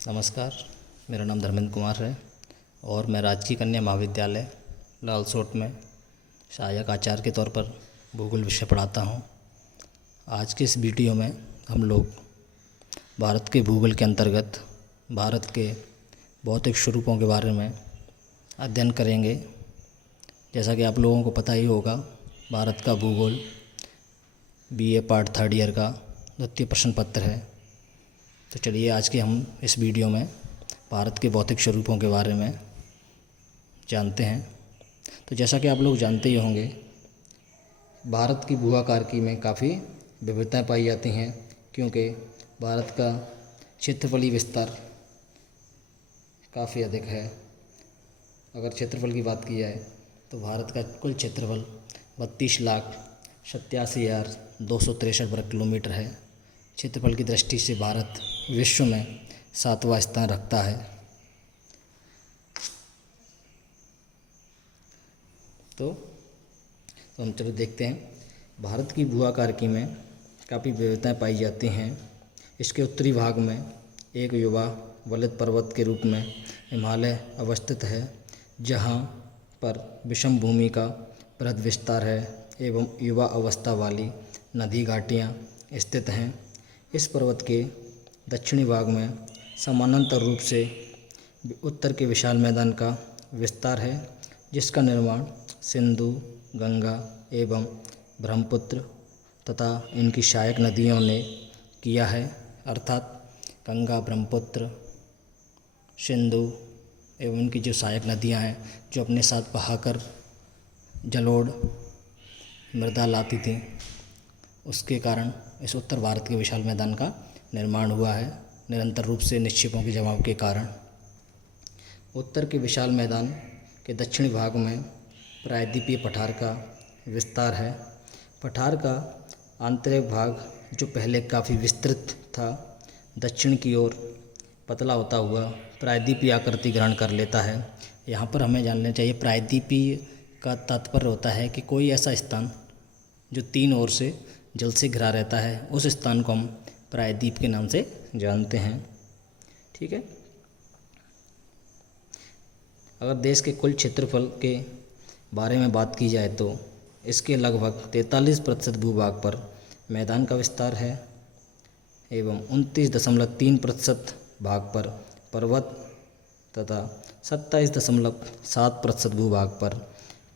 नमस्कार। मेरा नाम धर्मेंद्र कुमार है और मैं राजकीय कन्या महाविद्यालय लालसोट में सहायक आचार्य के तौर पर भूगोल विषय पढ़ाता हूँ। आज के इस वीडियो में हम लोग भारत के भूगोल के अंतर्गत भारत के भौतिक स्वरूपों के बारे में अध्ययन करेंगे। जैसा कि आप लोगों को पता ही होगा, भारत का भूगोल BA पार्ट 3rd ईयर का द्वितीय प्रश्न पत्र है। तो चलिए आज के हम इस वीडियो में भारत के भौतिक स्वरूपों के बारे में जानते हैं। तो जैसा कि आप लोग जानते ही होंगे, भारत की भू आकृति में काफ़ी विविधताएं पाई जाती हैं, क्योंकि भारत का क्षेत्रफलीय विस्तार काफ़ी अधिक है। अगर क्षेत्रफल की बात की जाए तो भारत का कुल क्षेत्रफल 32,87,263 वर्ग किलोमीटर है। क्षेत्रफल की दृष्टि से भारत विश्व में 7वां स्थान रखता है। तो हम चलो देखते हैं। भारत की भू आकृति में काफ़ी विविधताएं पाई जाती हैं। इसके उत्तरी भाग में एक युवा वलित पर्वत के रूप में हिमालय अवस्थित है, जहां पर विषम भूमि का बृहद विस्तार है एवं युवा अवस्था वाली नदी घाटियाँ स्थित हैं। इस पर्वत के दक्षिणी भाग में समानांतर रूप से उत्तर के विशाल मैदान का विस्तार है, जिसका निर्माण सिंधु, गंगा एवं ब्रह्मपुत्र तथा इनकी सहायक नदियों ने किया है। अर्थात गंगा, ब्रह्मपुत्र, सिंधु एवं इनकी जो सहायक नदियां हैं, जो अपने साथ बहाकर जलोढ़ मृदा लाती थीं, उसके कारण इस उत्तर भारत के विशाल मैदान का निर्माण हुआ है, निरंतर रूप से निक्षेपों के जमाव के कारण। उत्तर के विशाल मैदान के दक्षिणी भाग में प्रायद्वीपीय पठार का विस्तार है। पठार का आंतरिक भाग, जो पहले काफ़ी विस्तृत था, दक्षिण की ओर पतला होता हुआ प्रायद्वीपीय आकृति ग्रहण कर लेता है। यहाँ पर हमें जानना चाहिए, प्रायद्वीपीय का तात्पर्य होता है कि कोई ऐसा स्थान जो 3 ओर से जल से घिरा रहता है, उस स्थान को हम प्रायद्वीप के नाम से जानते हैं। ठीक है। अगर देश के कुल क्षेत्रफल के बारे में बात की जाए तो इसके लगभग 43% भूभाग पर मैदान का विस्तार है एवं 29.3% भाग पर पर्वत तथा 27.7% भूभाग पर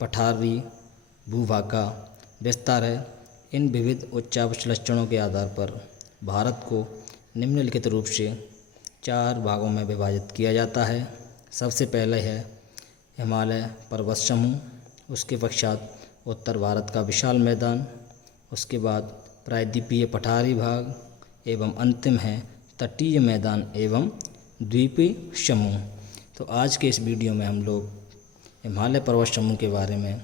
पठारी भूभाग का विस्तार है। इन विविध उच्चावच लक्षणों के आधार पर भारत को निम्नलिखित रूप से 4 भागों में विभाजित किया जाता है। सबसे पहले है हिमालय पर्वत समूह, उसके पश्चात उत्तर भारत का विशाल मैदान, उसके बाद प्रायद्वीपीय पठारी भाग एवं अंतिम है तटीय मैदान एवं द्वीपीय समूह। तो आज के इस वीडियो में हम लोग हिमालय पर्वत समूह के बारे में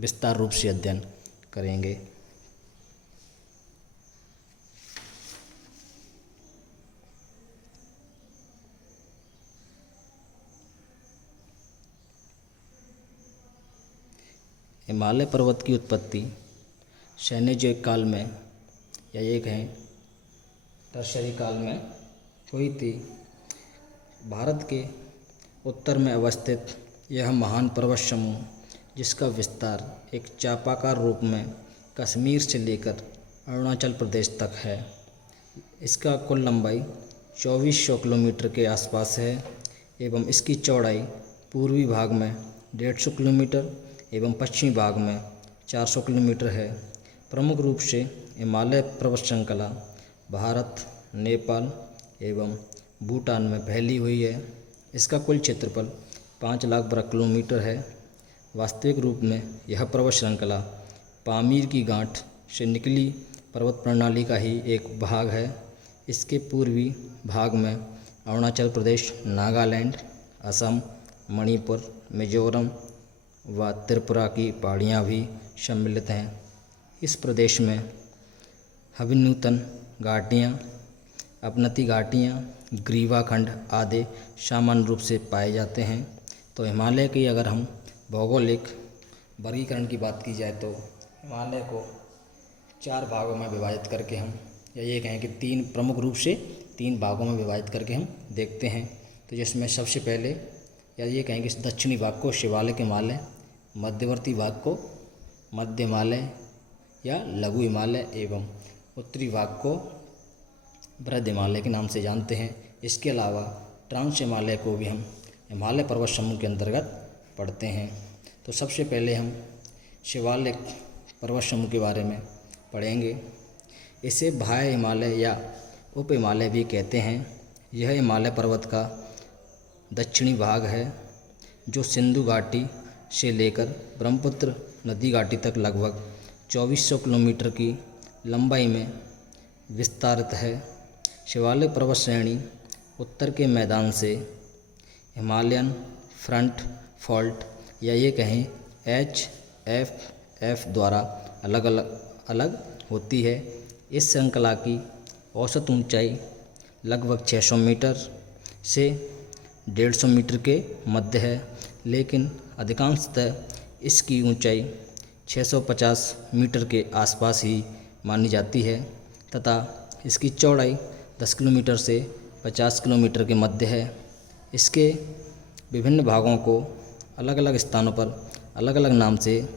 विस्तार रूप से अध्ययन करेंगे। हिमालय पर्वत की उत्पत्ति सैन्यजुग काल में या एक है टर्शरी काल में हुई थी। भारत के उत्तर में अवस्थित यह महान पर्वत समूह, जिसका विस्तार एक चापाकार रूप में कश्मीर से लेकर अरुणाचल प्रदेश तक है। इसका कुल लंबाई 2400 किलोमीटर के आसपास है एवं इसकी चौड़ाई पूर्वी भाग में 150 किलोमीटर एवं पश्चिमी भाग में 400 किलोमीटर है। प्रमुख रूप से हिमालय पर्वत श्रृंखला भारत, नेपाल एवं भूटान में फैली हुई है। इसका कुल क्षेत्रफल 5 लाख वर्ग किलोमीटर है। वास्तविक रूप में यह पर्वत श्रृंखला पामीर की गांठ से निकली पर्वत प्रणाली का ही एक भाग है। इसके पूर्वी भाग में अरुणाचल प्रदेश, नागालैंड, असम, मणिपुर, मिजोरम व त्रिपुरा की पहाड़ियाँ भी सम्मिलित हैं। इस प्रदेश में हविनूतन घाटियाँ, अपनति घाटियाँ, ग्रीवाखंड आदि सामान्य रूप से पाए जाते हैं। तो हिमालय की अगर हम भौगोलिक वर्गीकरण की बात की जाए तो हिमालय को 4 भागों में विभाजित करके हम या ये कहें कि 3 प्रमुख रूप से 3 भागों में विभाजित करके हम देखते हैं। तो जिसमें सबसे पहले या ये कहेंगे दक्षिणी भाग को शिवालिक हिमालय, मध्यवर्ती भाग को मध्य हिमालय या लघु हिमालय एवं उत्तरी भाग को बृहद हिमालय के नाम से जानते हैं। इसके अलावा ट्रांस हिमालय को भी हम हिमालय पर्वत समूह के अंतर्गत पढ़ते हैं। तो सबसे पहले हम शिवालिक पर्वत समूह के बारे में पढ़ेंगे। इसे बाह्य हिमालय या उप हिमालय भी कहते हैं। यह हिमालय पर्वत का दक्षिणी भाग है जो सिंधु घाटी से लेकर ब्रह्मपुत्र नदी घाटी तक लगभग 2400 किलोमीटर की लंबाई में विस्तारित है। शिवालिक पर्वत श्रेणी उत्तर के मैदान से हिमालयन फ्रंट फॉल्ट या ये कहें HFF द्वारा अलग होती है। इस श्रृंखला की औसत ऊंचाई लगभग 600 मीटर से 150 मीटर के मध्य है, लेकिन अधिकांशतः इसकी ऊंचाई 650 मीटर के आसपास ही मानी जाती है तथा इसकी चौड़ाई 10 किलोमीटर से 50 किलोमीटर के मध्य है। इसके विभिन्न भागों को अलग अलग स्थानों पर अलग अलग नाम से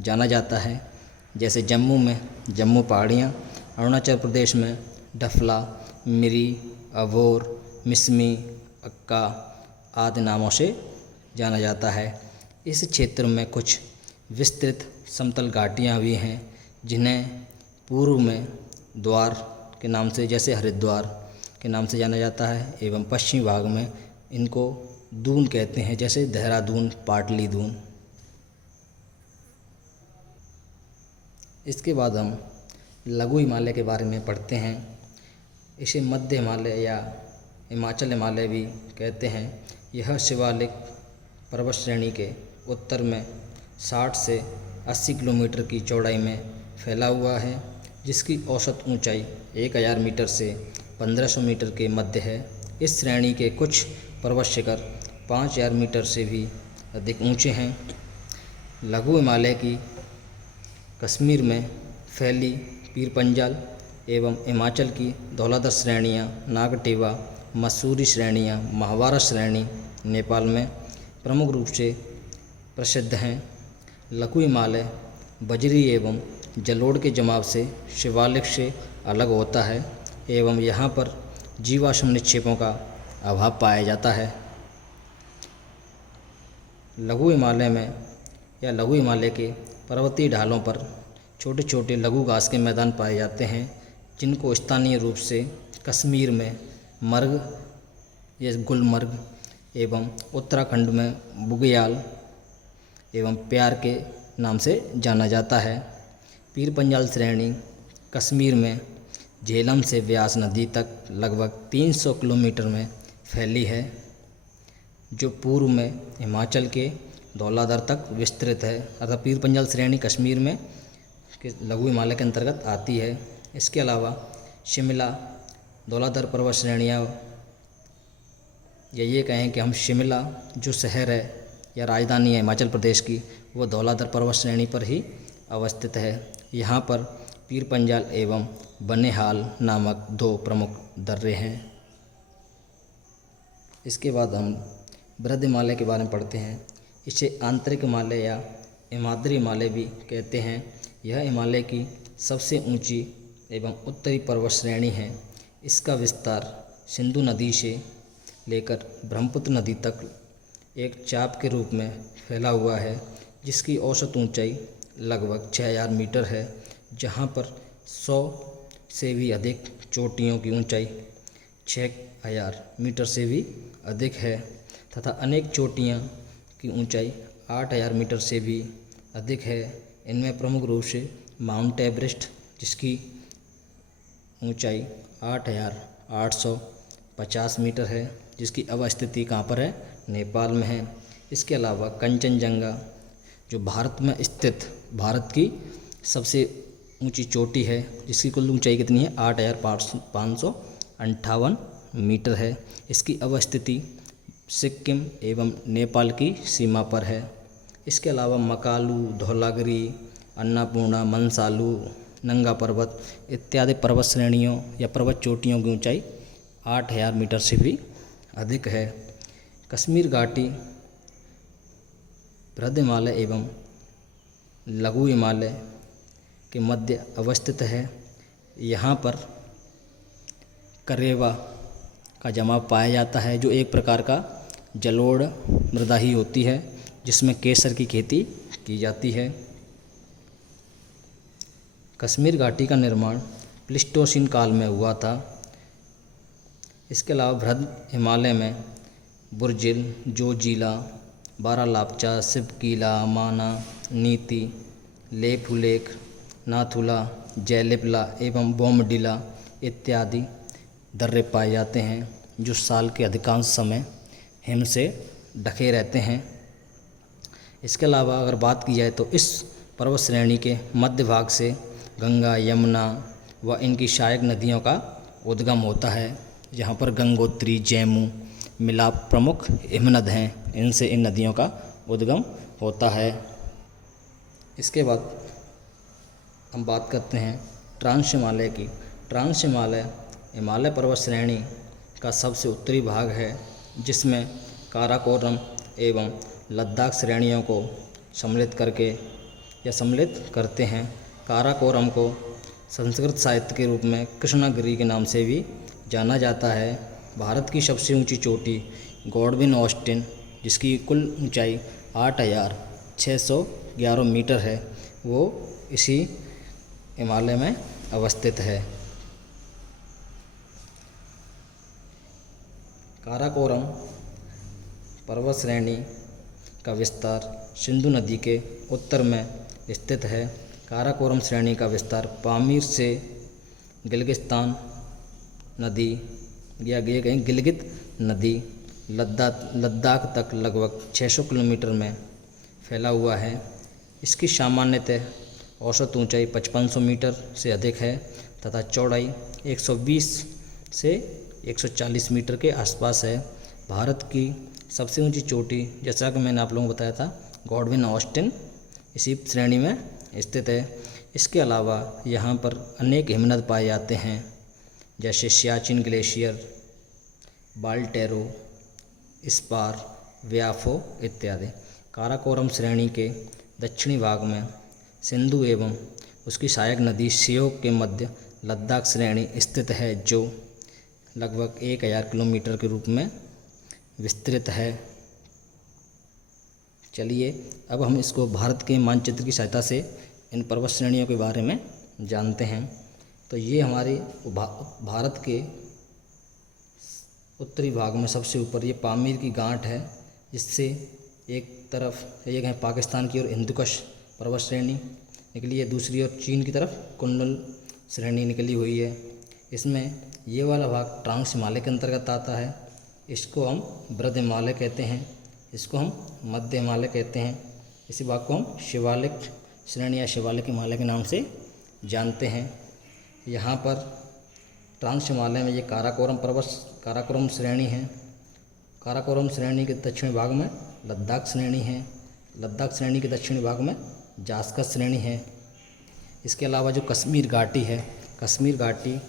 जाना जाता है, जैसे जम्मू में जम्मू पहाड़ियाँ, अरुणाचल प्रदेश में डफला, मिरी, अबोर, मिसमी, अक्का आदि नामों से जाना जाता है। इस क्षेत्र में कुछ विस्तृत समतल घाटियाँ भी हैं जिन्हें पूर्व में द्वार के नाम से जैसे हरिद्वार के नाम से जाना जाता है एवं पश्चिमी भाग में इनको दून कहते हैं, जैसे देहरादून, पाटली दून। इसके बाद हम लघु हिमालय के बारे में पढ़ते हैं। इसे मध्य हिमालय या हिमाचल हिमालय भी कहते हैं। यह शिवालिक पर्वत श्रेणी के उत्तर में 60 से 80 किलोमीटर की चौड़ाई में फैला हुआ है, जिसकी औसत ऊंचाई 1000 मीटर से 1500 मीटर के मध्य है। इस श्रेणी के कुछ पर्वत शिखर 5000 मीटर से भी अधिक ऊंचे हैं। लघु हिमालय की कश्मीर में फैली पीर पंजाल एवं हिमाचल की धौलाधर श्रेणियाँ, नागटेवा, मसूरी श्रेणियाँ, महावारा श्रेणी नेपाल में प्रमुख रूप से प्रसिद्ध हैं। लघु हिमालय बजरी एवं जलोढ़ के जमाव से शिवालिक से अलग होता है एवं यहाँ पर जीवाश्म निक्षेपों का अभाव पाया जाता है। लघु हिमालय में या लघु हिमालय के पर्वतीय ढालों पर छोटे छोटे लघु घास के मैदान पाए जाते हैं, जिनको स्थानीय रूप से कश्मीर में मर्ग या गुलमर्ग एवं उत्तराखंड में बुग्याल एवं प्यार के नाम से जाना जाता है। पीर पंजाल श्रेणी कश्मीर में झेलम से व्यास नदी तक लगभग 300 किलोमीटर में फैली है, जो पूर्व में हिमाचल के धौलाधर तक विस्तृत है। अर्थात पीर पंजाल श्रेणी कश्मीर में लघु हिमालय के अंतर्गत आती है। इसके अलावा शिमला धौलाधर पर्वत श्रेणियाँ या ये कहें कि हम शिमला जो शहर है या राजधानी है हिमाचल प्रदेश की, वो धौलाधर पर्वत श्रेणी पर ही अवस्थित है। यहाँ पर पीर पंजाल एवं बनिहाल नामक 2 प्रमुख दर्रे हैं। इसके बाद हम बृहद हिमालय के बारे में पढ़ते हैं। इसे आंतरिक हिमालय या हिमाद्री हिमालय भी कहते हैं। यह हिमालय की सबसे ऊंची एवं उत्तरी पर्वत श्रेणी है। इसका विस्तार सिंधु नदी से लेकर ब्रह्मपुत्र नदी तक एक चाप के रूप में फैला हुआ है, जिसकी औसत ऊंचाई लगभग 6000 मीटर है, जहां पर 100 से भी अधिक चोटियों की ऊंचाई 6000 मीटर से भी अधिक है तथा अनेक चोटियां की ऊंचाई 8000 मीटर से भी अधिक है। इनमें प्रमुख रूप से माउंट एवरेस्ट, जिसकी ऊंचाई 8850 मीटर है, जिसकी अब स्थिति कहाँ पर है, नेपाल में है। इसके अलावा कंचनजंगा जो भारत में स्थित भारत की सबसे ऊंची चोटी है, जिसकी कुल ऊंचाई कितनी है, 8558 मीटर है। इसकी अब स्थिति सिक्किम एवं नेपाल की सीमा पर है। इसके अलावा मकालू, धौलागिरी, अन्नपूर्णा, मनसालू, नंगा पर्वत इत्यादि पर्वत श्रेणियों या पर्वत चोटियों की ऊंचाई 8,000 मीटर से भी अधिक है। कश्मीर घाटी बृहद हिमालय एवं लघु हिमालय के मध्य अवस्थित है। यहाँ पर करेवा का जमाव पाया जाता है, जो एक प्रकार का जलोढ़ मृदा ही होती है, जिसमें केसर की खेती की जाती है। कश्मीर घाटी का निर्माण प्लीस्टोसीन काल में हुआ था। इसके अलावा बृहद हिमालय में बुर्जिल, जोजिला, बारालापचा, शिवकीला, माना, नीति, लेपुलेख, नाथुला, जयलिपला एवं बोमडिला इत्यादि दर्रे पाए जाते हैं, जो साल के अधिकांश समय हिम से ढके रहते हैं। इसके अलावा अगर बात की जाए तो इस पर्वत श्रेणी के मध्य भाग से गंगा, यमुना व इनकी सहायक नदियों का उद्गम होता है। यहाँ पर गंगोत्री, जैमू, मिलाप प्रमुख हिमनद हैं। इनसे इन नदियों का उद्गम होता है। इसके बाद हम बात करते हैं ट्रांस हिमालय की। ट्रांस हिमालय हिमालय पर्वत श्रेणी का सबसे उत्तरी भाग है, जिसमें काराकोरम एवं लद्दाख श्रेणियों को सम्मिलित करते हैं। काराकोरम को संस्कृत साहित्य के रूप में कृष्णागिरी के नाम से भी जाना जाता है। भारत की सबसे ऊंची चोटी गॉडविन ऑस्टिन, जिसकी कुल ऊंचाई 8,611 मीटर है, वो इसी हिमालय में अवस्थित है। काराकोरम पर्वत श्रेणी का विस्तार सिंधु नदी के उत्तर में स्थित है। काराकोरम श्रेणी का विस्तार पामीर से गिलगिस्तान नदी या गिलगित नदी लद्दाख तक लगभग 600 किलोमीटर में फैला हुआ है। इसकी सामान्यतः औसत ऊंचाई 5500 मीटर से अधिक है तथा चौड़ाई 120 से 140 मीटर के आसपास है। भारत की सबसे ऊंची चोटी, जैसा कि मैंने आप लोगों को बताया था, गॉडविन ऑस्टिन इसी श्रेणी में स्थित है। इसके अलावा यहाँ पर अनेक हिमनद पाए जाते हैं, जैसे सियाचिन ग्लेशियर, बाल्टेरो, स्पार, व्याफो इत्यादि। काराकोरम श्रेणी के दक्षिणी भाग में सिंधु एवं उसकी सहायक नदी सियोक के मध्य लद्दाख श्रेणी स्थित है, जो लगभग 1000 किलोमीटर के रूप में विस्तृत है। चलिए अब हम इसको भारत के मानचित्र की सहायता से इन पर्वत श्रेणियों के बारे में जानते हैं। तो ये हमारे भारत के उत्तरी भाग में सबसे ऊपर ये पामीर की गांठ है, जिससे एक तरफ एक है पाकिस्तान की ओर हिंदुकुश पर्वत श्रेणी निकली है, दूसरी ओर चीन की तरफ कुंडल श्रेणी निकली हुई है। इसमें ये वाला भाग ट्रांस हिमालय के अंतर्गत आता है। इसको हम बृहद हिमालय कहते हैं, इसको हम मध्य हिमालय कहते हैं। इसी भाग को हम शिवालिक श्रेणी या शिवालिक हिमालय के नाम से जानते हैं। यहाँ पर ट्रांस हिमालय में ये काराकोरम श्रेणी है। काराकोरम श्रेणी के दक्षिणी भाग में लद्दाख श्रेणी है। लद्दाख श्रेणी के दक्षिणी भाग में जास्कस श्रेणी है। इसके अलावा जो कश्मीर घाटी है, कश्मीर घाटी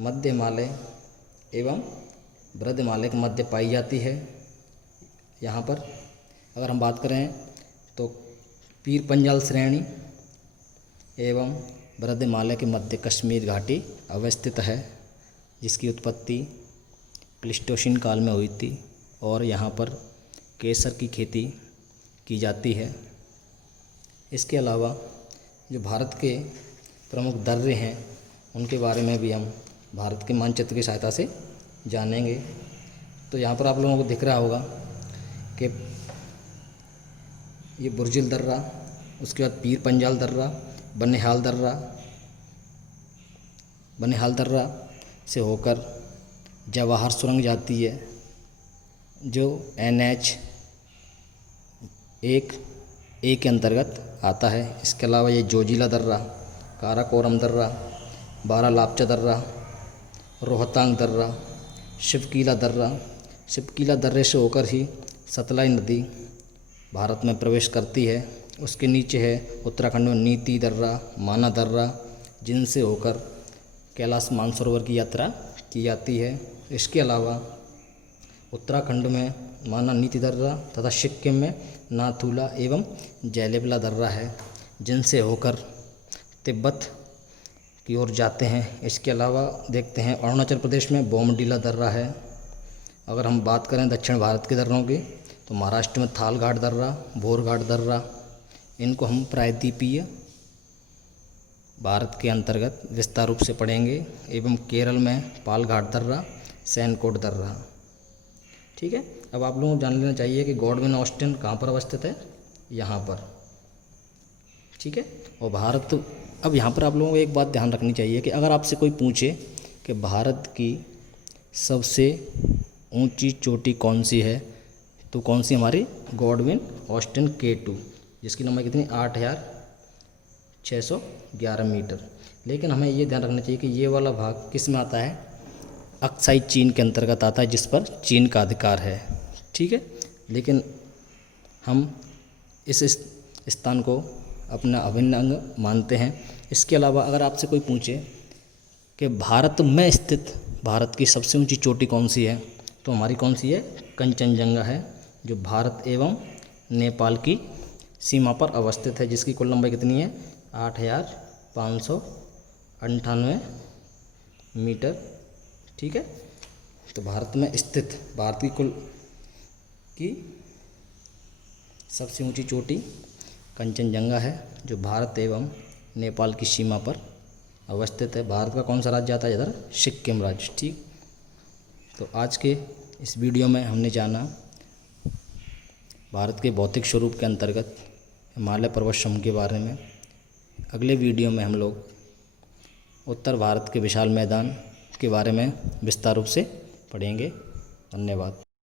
मध्य हिमालय एवं बृहद हिमालय के मध्य पाई जाती है। यहाँ पर अगर हम बात करें तो पीर पंजाल श्रेणी एवं बृहद हिमालय के मध्य कश्मीर घाटी अवस्थित है, जिसकी उत्पत्ति प्लीस्टोसीन काल में हुई थी और यहाँ पर केसर की खेती की जाती है। इसके अलावा जो भारत के प्रमुख दर्रे हैं, उनके बारे में भी हम भारत के मानचित्र की सहायता से जानेंगे। तो यहाँ पर आप लोगों को दिख रहा होगा कि ये बुर्जिल दर्रा, उसके बाद पीर पंजाल दर्रा, बनिहाल दर्रा से होकर जवाहर सुरंग जाती है, जो NH 1A के अंतर्गत आता है। इसके अलावा ये जोजिला दर्रा, काराकोरम दर्रा, बारालापचा दर्रा, रोहतांग दर्रा, शिवकीला दर्रे से होकर ही सतलाई नदी भारत में प्रवेश करती है। उसके नीचे है उत्तराखंड में नीति दर्रा, माना दर्रा, जिनसे होकर कैलाश मानसरोवर की यात्रा की जाती है। इसके अलावा उत्तराखंड में माना-नीति दर्रा तथा सिक्किम में नाथुला एवं ज़ैलिबला दर्रा है, जिनसे होकर तिब्बत की ओर जाते हैं। इसके अलावा देखते हैं अरुणाचल प्रदेश में बोमडीला दर्रा है। अगर हम बात करें दक्षिण भारत के दर्रों की, तो महाराष्ट्र में थालघाट दर्रा, बोरघाट दर्रा, इनको हम प्रायद्वीपीय भारत के अंतर्गत विस्तार रूप से पढ़ेंगे। एवं केरल में पालघाट दर्रा, सैनकोट दर्रा। ठीक है, अब आप लोगों को जान लेना चाहिए कि गॉडविन ऑस्टिन कहाँ पर अवस्थित है, यहाँ पर। ठीक है, और भारत, अब यहाँ पर आप लोगों को एक बात ध्यान रखनी चाहिए कि अगर आपसे कोई पूछे कि भारत की सबसे ऊंची चोटी कौन सी है, तो कौन सी हमारी गॉडविन ऑस्टिन K2, जिसकी लंबाई कितनी 8,611 मीटर। लेकिन हमें ये ध्यान रखना चाहिए कि ये वाला भाग किस में आता है, अक्साई चीन के अंतर्गत आता है, जिस पर चीन का अधिकार है। ठीक है, लेकिन हम इस स्थान को अपना अभिन्न अंग मानते हैं। इसके अलावा अगर आपसे कोई पूछे कि भारत में स्थित भारत की सबसे ऊंची चोटी कौन सी है, तो हमारी कौन सी है, कंचनजंगा है, जो भारत एवं नेपाल की सीमा पर अवस्थित है, जिसकी कुल लंबाई कितनी है 8,598 मीटर। ठीक है, तो भारत में स्थित भारत की सबसे ऊंची चोटी कंचनजंगा है, जो भारत एवं नेपाल की सीमा पर अवस्थित है। भारत का कौन सा राज्य आता है इधर, सिक्किम राज्य। ठीक, तो आज के इस वीडियो में हमने जाना भारत के भौतिक स्वरूप के अंतर्गत हिमालय पर्वत समूह के बारे में। अगले वीडियो में हम लोग उत्तर भारत के विशाल मैदान के बारे में विस्तार रूप से पढ़ेंगे। धन्यवाद।